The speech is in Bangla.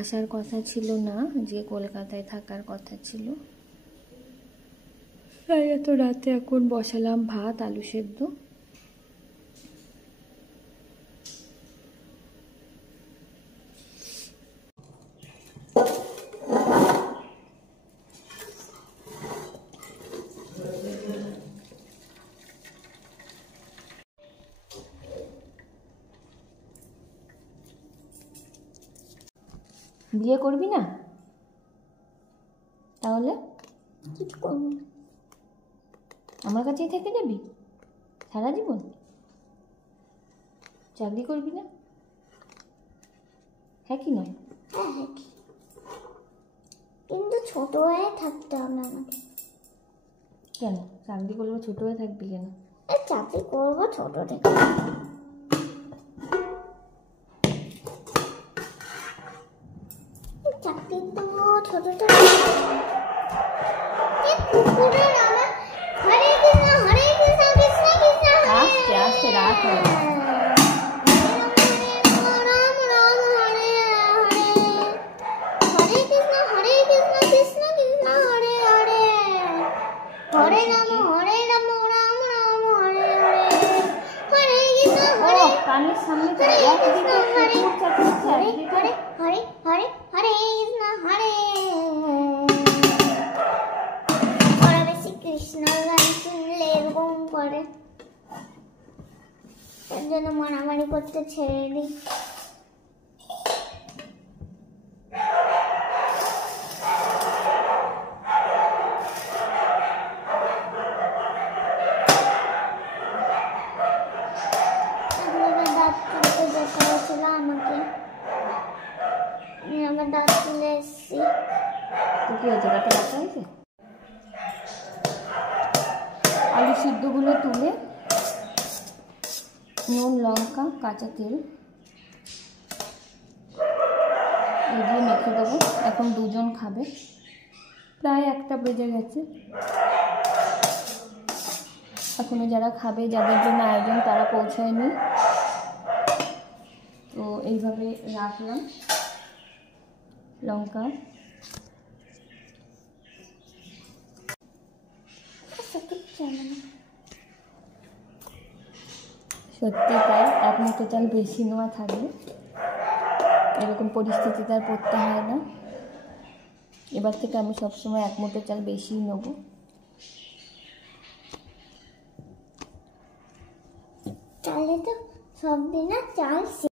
আসার কথা ছিল না, যে কলকাতায় থাকার কথা ছিল। তাই এত রাতে এখন বসালাম ভাত, আলু সেদ্ধ। বিয়ে করবি না? তাহলে কিছু করবো না। আমার কাছেই থেকে যাবি সারা জীবন? চাকরি করবি না? হ্যাঁ কি নয়? হ্যাঁ হ্যাঁ, কিন্তু ছোট হয়ে থাকতে হবে আমাকে। কেন চাকরি করবো ছোট হয়ে থাকবি কেন? চাকরি করবো ছোট থেকে। চাকরি তো ছোট থেকে। কুকুরের আমার হরে কৃষ্ণ কৃষ্ণ কৃষ্ণ আস্তে আস্তে রাত হয়ে কানের সামনে কৃষ্ণ গান শুনলে এরকম করে, তার জন্য মারামারি করতে ছেড়ে দিই। আমার দাঁত তুলে এসছি। কি হয়েছে? দাঁতে ব্যথা হয়েছে? আলু সিদ্ধগুলো তুলে নুন, লঙ্কা, কাঁচা তেল এই দিয়ে মেখে দেবো। এখন দুজন খাবে, প্রায় 1টা বেজে গেছে। এখনো যারা খাবে, যাদের জন্য আয়োজন, তারা পৌঁছায়নি। তো এইভাবে রাখলাম লঙ্কা। সত্যি তাই, 1 মুঠো চাল বেশি নেওয়া থাকলে এরকম পরিস্থিতিতে আর পড়তে হয় না। এবার থেকে আমি সবসময় 1 মুঠো চাল বেশি নেব। চালে তো সব দিন চাল